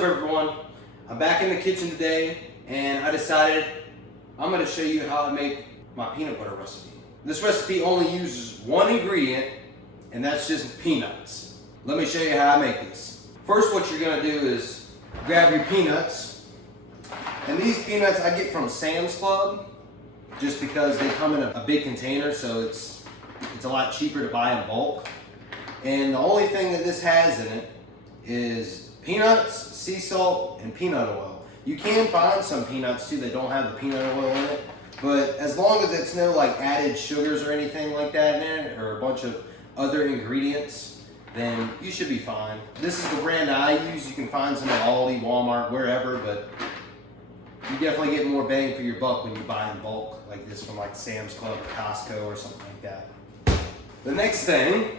up, everyone? I'm back in the kitchen today and I decided I'm going to show you how I make my peanut butter recipe. This recipe only uses one ingredient, and that's just peanuts. Let me show you how I make this. First, what you're going to do is grab your peanuts, and these peanuts I get from Sam's Club just because they come in a big container, so it's a lot cheaper to buy in bulk. And the only thing that this has in it is peanuts, sea salt, and peanut oil. You can find some peanuts too that don't have the peanut oil in it, but as long as it's no like added sugars or anything like that in it, or a bunch of other ingredients, then you should be fine. This is the brand I use. You can find some at Aldi, Walmart, wherever, but you definitely get more bang for your buck when you buy in bulk like this from like Sam's Club or Costco or something like that. The next thing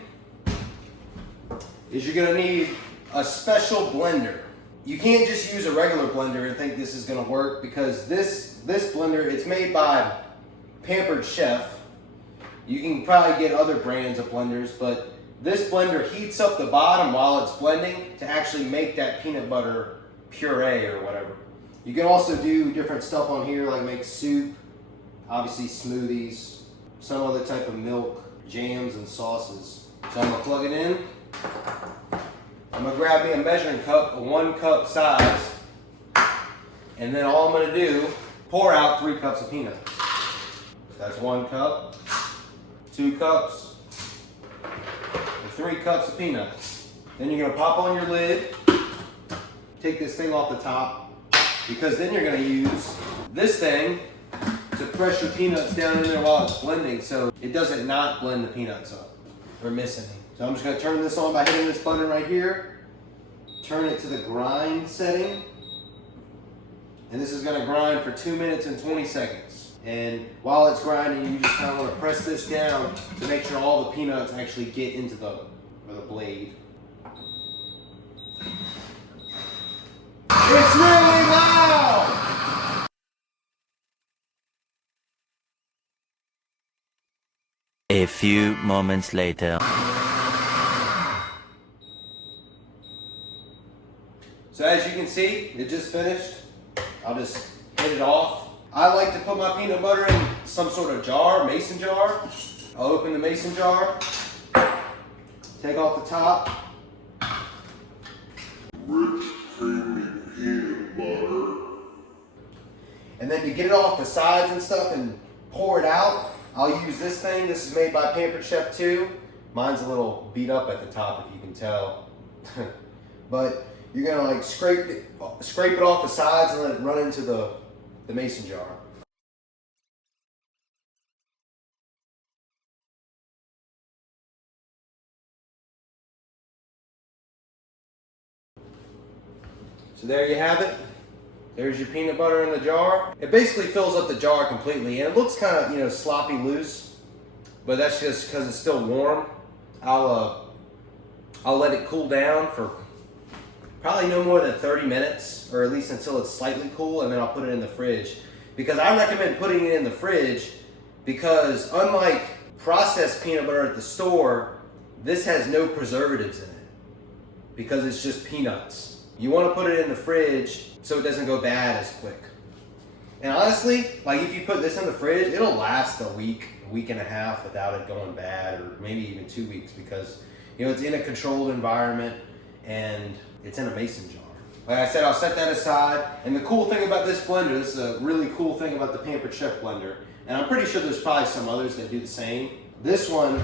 is you're gonna need a special blender. You can't just use a regular blender and think this is gonna work, because this blender, it's made by Pampered Chef. You can probably get other brands of blenders, but this blender heats up the bottom while it's blending to actually make that peanut butter puree or whatever. You can also do different stuff on here, like make soup, obviously smoothies, some other type of milk, jams and sauces. So I'm gonna plug it in. I'm gonna grab me a measuring cup, a 1 cup size, and then all I'm gonna do, pour out 3 cups of peanuts. So that's 1 cup, 2 cups, and 3 cups of peanuts. Then you're gonna pop on your lid, take this thing off the top, because then you're gonna use this thing to press your peanuts down in there while it's blending, so it doesn't not blend the peanuts up or miss any. So I'm just gonna turn this on by hitting this button right here. Turn it to the grind setting. And this is gonna grind for 2 minutes and 20 seconds. And while it's grinding, you just kind of wanna press this down to make sure all the peanuts actually get into the blade. It's really loud! A few moments later. So as you can see, it just finished. I'll just hit it off. I like to put my peanut butter in some sort of jar, mason jar. I'll open the mason jar, take off the top. Rich creamy peanut butter. And then to get it off the sides and stuff and pour it out, I'll use this thing. This is made by Pampered Chef too. Mine's a little beat up at the top, if you can tell. But you're gonna like scrape it off the sides and let it run into the mason jar. So there you have it. There's your peanut butter in the jar. It basically fills up the jar completely, and it looks kind of, sloppy loose, but that's just because it's still warm. I'll let it cool down for probably no more than 30 minutes, or at least until it's slightly cool, and then I'll put it in the fridge. Because I recommend putting it in the fridge, because unlike processed peanut butter at the store, this has no preservatives in it, because it's just peanuts. You want to put it in the fridge so it doesn't go bad as quick. And honestly, like if you put this in the fridge, it'll last a week and a half without it going bad, or maybe even 2 weeks, because it's in a controlled environment and it's in a mason jar. Like I said, I'll set that aside. And the cool thing about this blender, this is a really cool thing about the Pampered Chef blender, and I'm pretty sure there's probably some others that do the same. This one,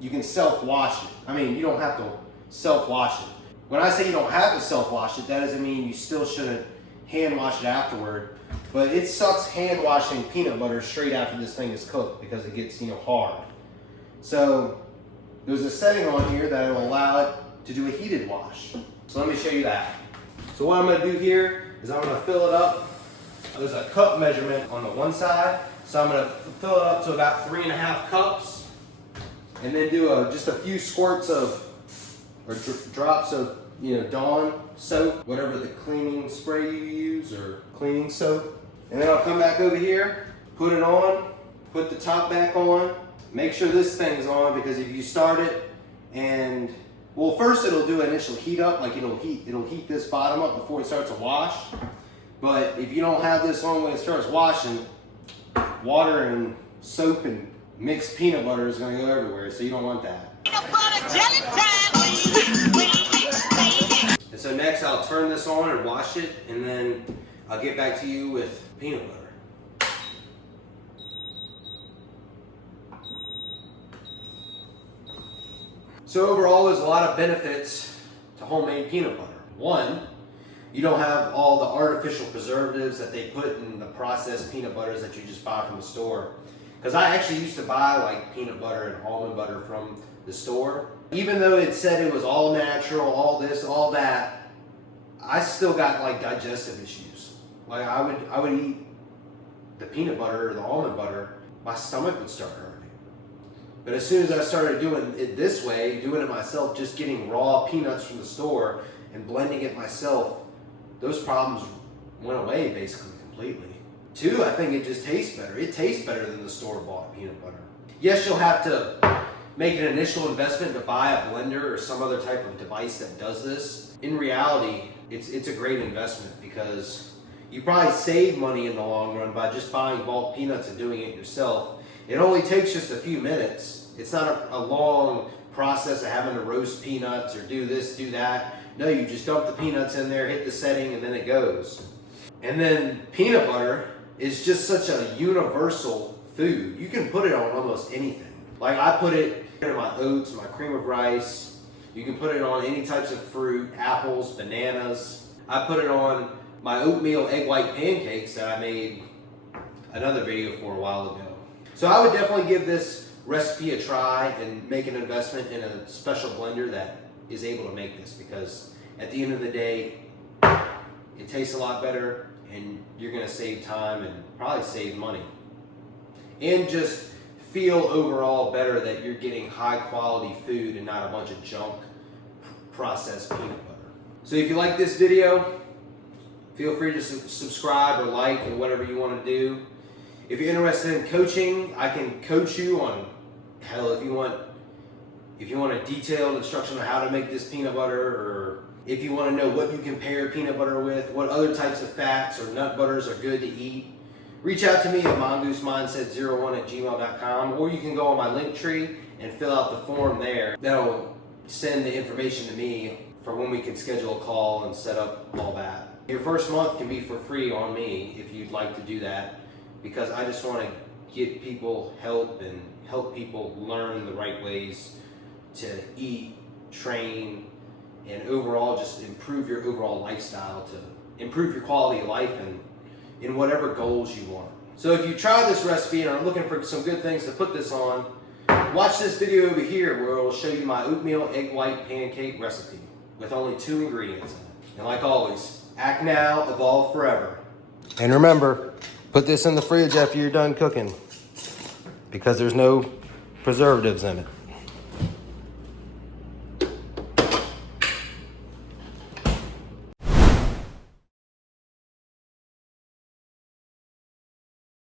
you can self-wash it. I mean, you don't have to self-wash it. When I say you don't have to self-wash it, that doesn't mean you still shouldn't hand wash it afterward. But it sucks hand washing peanut butter straight after this thing is cooked, because it gets, hard. So there's a setting on here that will allow it to do a heated wash. So let me show you that. So what I'm gonna do here is I'm gonna fill it up. There's a cup measurement on the one side. So I'm gonna fill it up to about 3.5 cups, and then do just a few squirts of, or drops of, Dawn soap, whatever the cleaning spray you use, or cleaning soap. And then I'll come back over here, put it on, put the top back on, make sure this thing is on, because if you start it and Well, first it'll do an initial heat up, like it'll heat this bottom up before it starts to wash. But if you don't have this on when it starts washing, water and soap and mixed peanut butter is going to go everywhere, so you don't want that. And so next I'll turn this on and wash it, and then I'll get back to you with peanut butter. So overall, there's a lot of benefits to homemade peanut butter. One, you don't have all the artificial preservatives that they put in the processed peanut butters that you just buy from the store. Because I actually used to buy like peanut butter and almond butter from the store. Even though it said it was all natural, all this, all that, I still got like digestive issues. Like I would eat the peanut butter or the almond butter, my stomach would start hurting. But as soon as I started doing it this way, doing it myself, just getting raw peanuts from the store and blending it myself, those problems went away basically completely. Two, I think it just tastes better. It tastes better than the store-bought peanut butter. Yes, you'll have to make an initial investment to buy a blender or some other type of device that does this. In reality, it's a great investment because you probably save money in the long run by just buying bulk peanuts and doing it yourself. It only takes just a few minutes. It's not a long process of having to roast peanuts or do this, do that. No, you just dump the peanuts in there, hit the setting, and then it goes. And then peanut butter is just such a universal food. You can put it on almost anything. Like I put it in my oats, my cream of rice. You can put it on any types of fruit, apples, bananas. I put it on my oatmeal egg white pancakes that I made another video for a while ago. So I would definitely give this recipe a try and make an investment in a special blender that is able to make this, because at the end of the day, it tastes a lot better and you're gonna save time and probably save money. And just feel overall better that you're getting high quality food and not a bunch of junk processed peanut butter. So if you like this video, feel free to subscribe or like or whatever you wanna do. If you're interested in coaching, I can coach you on, hell, if you want a detailed instruction on how to make this peanut butter, or if you want to know what you can pair peanut butter with, what other types of fats or nut butters are good to eat, reach out to me at mongoosemindset01@gmail.com, or you can go on my link tree and fill out the form there. That'll send the information to me for when we can schedule a call and set up all that. Your first month can be for free on me if you'd like to do that, because I just want to get people help and help people learn the right ways to eat, train, and overall just improve your overall lifestyle, to improve your quality of life and in whatever goals you want. So if you try this recipe and are looking for some good things to put this on, watch this video over here where it will show you my oatmeal egg white pancake recipe with only 2 ingredients in it. And like always, act now, evolve forever. And remember, put this in the fridge after you're done cooking, because there's no preservatives in it.